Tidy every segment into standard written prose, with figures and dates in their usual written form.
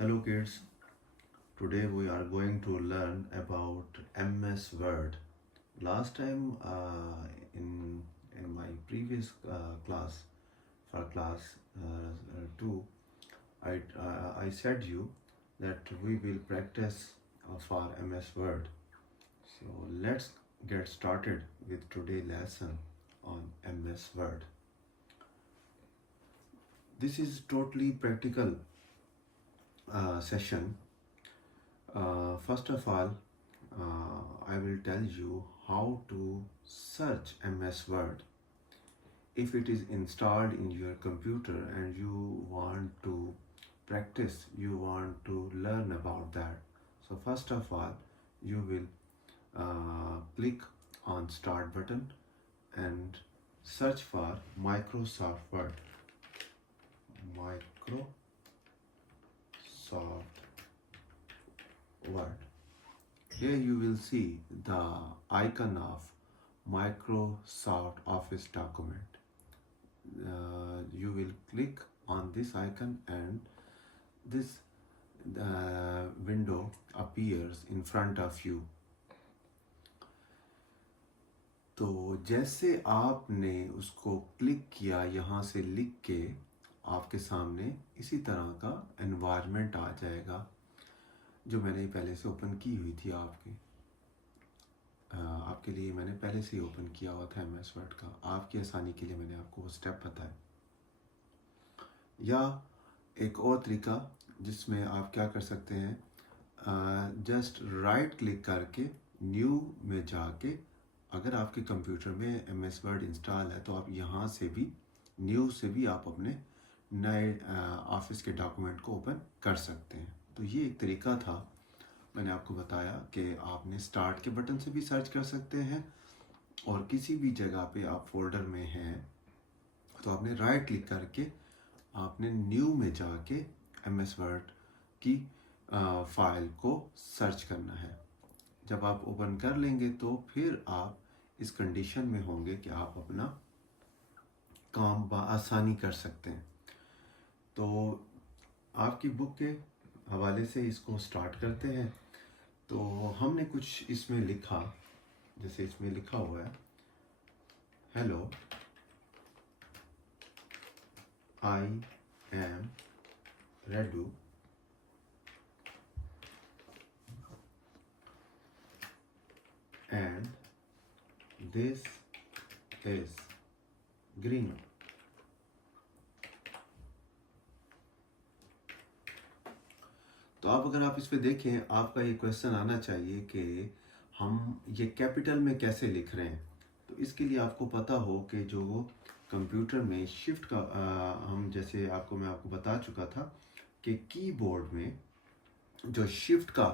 Hello kids, today we are going to learn about MS Word. Last time in my previous class for class 2 I said you that we will practice for MS Word. So let's get started with today's lesson on MS Word. This is totally practical session. First of all, I will tell you how to search MS Word. If it is installed in your computer and you want to practice, you want to learn about that. So first of all, you will click on Start button and search for Microsoft Word. Microsoft Word. Here you will see the icon of Microsoft Office document. You will click on this icon and this window appears in front of you. तो जैसे आपने उसको click किया यहाँ से लिख के आपके सामने इसी तरह का एनवायरनमेंट आ जाएगा जो मैंने पहले से ओपन की हुई थी आपके लिए मैंने पहले से ही ओपन किया हुआ था MS वर्ड का। आपकी आसानी के लिए मैंने आपको वो स्टेप बताया। या एक और तरीका जिसमें आप क्या कर सकते हैं, जस्ट राइट क्लिक करके न्यू में जाके अगर आपके कंप्यूटर में MS वर्ड इंस्टॉल है तो आप यहाँ से भी न्यू से भी आप अपने नए ऑफिस के डॉक्यूमेंट को ओपन कर सकते हैं। तो ये एक तरीका था, मैंने आपको बताया कि आपने स्टार्ट के बटन से भी सर्च कर सकते हैं और किसी भी जगह पे आप फोल्डर में हैं तो आपने राइट क्लिक करके आपने न्यू में जाके MS वर्ड की फाइल को सर्च करना है। जब आप ओपन कर लेंगे तो फिर आप इस कंडीशन में होंगे कि आप अपना काम आसानी कर सकते हैं। तो आपकी बुक के हवाले से इसको स्टार्ट करते हैं। तो हमने कुछ इसमें लिखा, जैसे इसमें लिखा हुआ है, hello I am Redu and this is green. तो अगर आप इस पे देखें, आपका ये क्वेश्चन आना चाहिए कि हम ये कैपिटल में कैसे लिख रहे हैं। तो इसके लिए आपको पता हो कि जो कंप्यूटर में शिफ्ट का हम जैसे मैं आपको बता चुका था कि कीबोर्ड में जो शिफ्ट का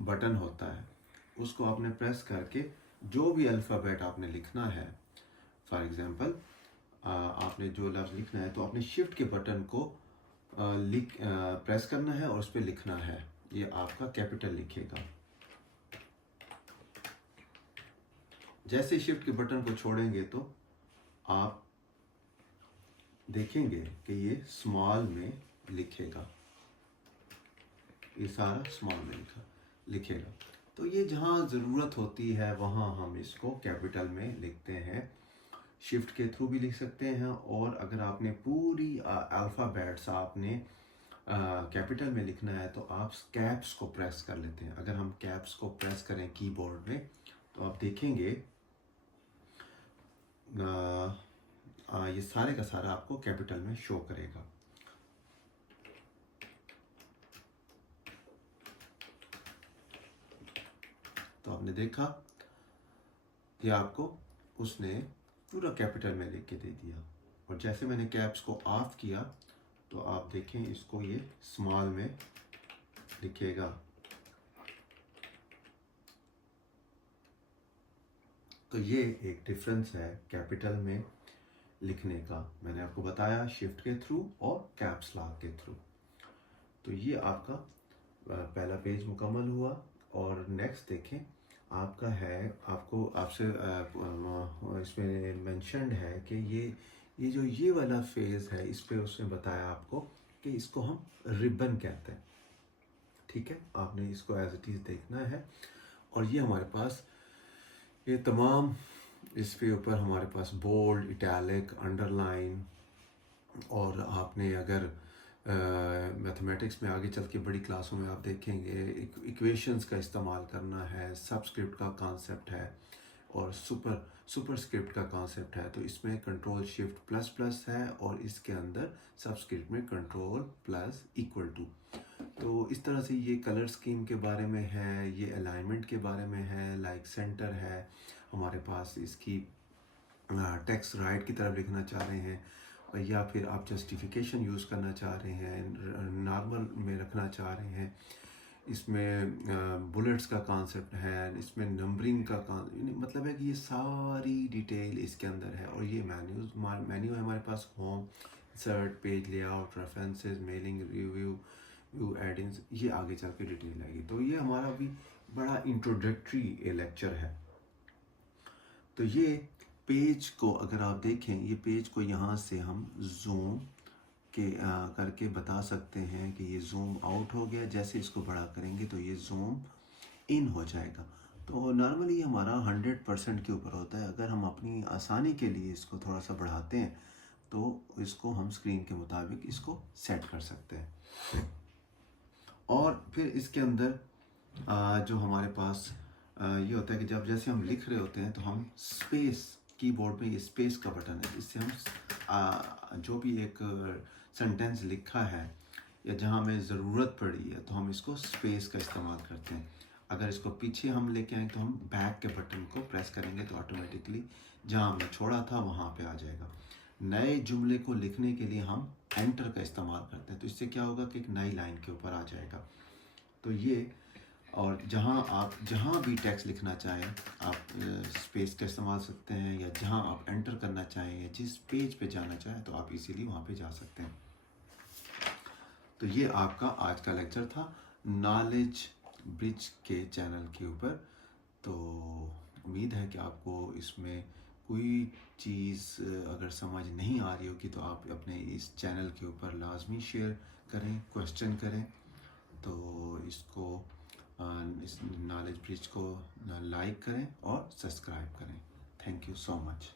बटन होता है उसको आपने प्रेस करके जो भी अल्फ़ाबेट आपने लिखना है, फॉर एग्जांपल आपने जो लफ्ज़ लिखना है तो आपने शिफ्ट के बटन को प्रेस करना है और उस पर लिखना है। ये आपका कैपिटल लिखेगा। जैसे शिफ्ट के बटन को छोड़ेंगे तो आप देखेंगे कि ये स्मॉल में लिखेगा, ये सारा स्मॉल में लिखेगा। तो ये जहाँ ज़रूरत होती है वहाँ हम इसको कैपिटल में लिखते हैं। शिफ्ट के थ्रू भी लिख सकते हैं और अगर आपने पूरी अल्फ़ाबेट्स आपने कैपिटल में लिखना है तो आप कैप्स को प्रेस कर लेते हैं। अगर हम कैप्स को प्रेस करें कीबोर्ड में तो आप देखेंगे ये सारे का सारा आपको कैपिटल में शो करेगा। तो आपने देखा ये आपको उसने पूरा कैपिटल में लिख के दे दिया। और जैसे मैंने कैप्स को ऑफ किया तो आप देखें इसको ये स्मॉल में लिखेगा। तो ये एक डिफरेंस है कैपिटल में लिखने का। मैंने आपको बताया शिफ्ट के थ्रू और कैप्स लॉक के थ्रू। तो ये आपका पहला पेज मुकम्मल हुआ। और नेक्स्ट देखें, आपका है आपसे इसमें मेंशन्ड है कि ये जो ये वाला फेज़ है इस पे उसने बताया आपको कि इसको हम रिबन कहते हैं। ठीक है, आपने इसको एज इट इज़ देखना है। और ये हमारे पास ये तमाम इसके ऊपर हमारे पास बोल्ड, इटैलिक, अंडरलाइन, और आपने अगर मैथमेटिक्स में आगे चल के बड़ी क्लासों में आप देखेंगे इक्वेशंस का इस्तेमाल करना है, सबस्क्रिप्ट का कॉन्सेप्ट है और सुपरस्क्रिप्ट का कॉन्सेप्ट है। तो इसमें कंट्रोल शिफ्ट प्लस प्लस है और इसके अंदर सबस्क्रिप्ट में कंट्रोल प्लस इक्वल टू। तो इस तरह से ये कलर स्कीम के बारे में है, ये अलाइनमेंट के बारे में है, लाइक सेंटर है हमारे पास, इसकी टेक्स्ट राइट की तरफ लिखना चाह रहे हैं, या फिर आप जस्टिफिकेशन यूज़ करना चाह रहे हैं, नॉर्मल में रखना चाह रहे हैं। इसमें बुलेट्स का कॉन्सेप्ट है, इसमें नंबरिंग का मतलब है कि ये सारी डिटेल इसके अंदर है। और ये मेन्यू है हमारे पास, home, insert, page layout, references, mailing, review, view, add-ins, ये आगे चल के डिटेल आएगी। तो ये हमारा भी बड़ा इंट्रोडक्टरी लेक्चर है। तो ये पेज को अगर आप देखें, ये पेज को यहाँ से हम जूम के करके बता सकते हैं कि ये जूम आउट हो गया। जैसे इसको बड़ा करेंगे तो ये जूम इन हो जाएगा। तो नॉर्मली हमारा 100% के ऊपर होता है। अगर हम अपनी आसानी के लिए इसको थोड़ा सा बढ़ाते हैं तो इसको हम स्क्रीन के मुताबिक इसको सेट कर सकते हैं। और फिर इसके अंदर जो हमारे पास ये होता है कि जब जैसे हम लिख रहे होते हैं तो हम स्पेस, कीबोर्ड में ये स्पेस का बटन है, इससे हम जो भी एक सेंटेंस लिखा है या जहाँ हमें ज़रूरत पड़ी है तो हम इसको स्पेस का इस्तेमाल करते हैं। अगर इसको पीछे हम लेके आए तो हम बैक के बटन को प्रेस करेंगे तो ऑटोमेटिकली जहाँ हमने छोड़ा था वहाँ पे आ जाएगा। नए जुमले को लिखने के लिए हम एंटर का इस्तेमाल करते हैं, तो इससे क्या होगा कि एक नई लाइन के ऊपर आ जाएगा। तो ये, और जहाँ भी टेक्स्ट लिखना चाहें आप स्पेस का इस्तेमाल सकते हैं, या जहाँ आप एंटर करना चाहें या जिस पेज पे जाना चाहें तो आप इजीली वहाँ पे जा सकते हैं। तो ये आपका आज का लेक्चर था नॉलेज ब्रिज के चैनल के ऊपर। तो उम्मीद है कि आपको इसमें कोई चीज़ अगर समझ नहीं आ रही होगी तो आप अपने इस चैनल के ऊपर लाजमी शेयर करें, क्वेश्चन करें। तो इसको इस नॉलेज ब्रिज को लाइक करें और सब्सक्राइब करें। Thank you so much.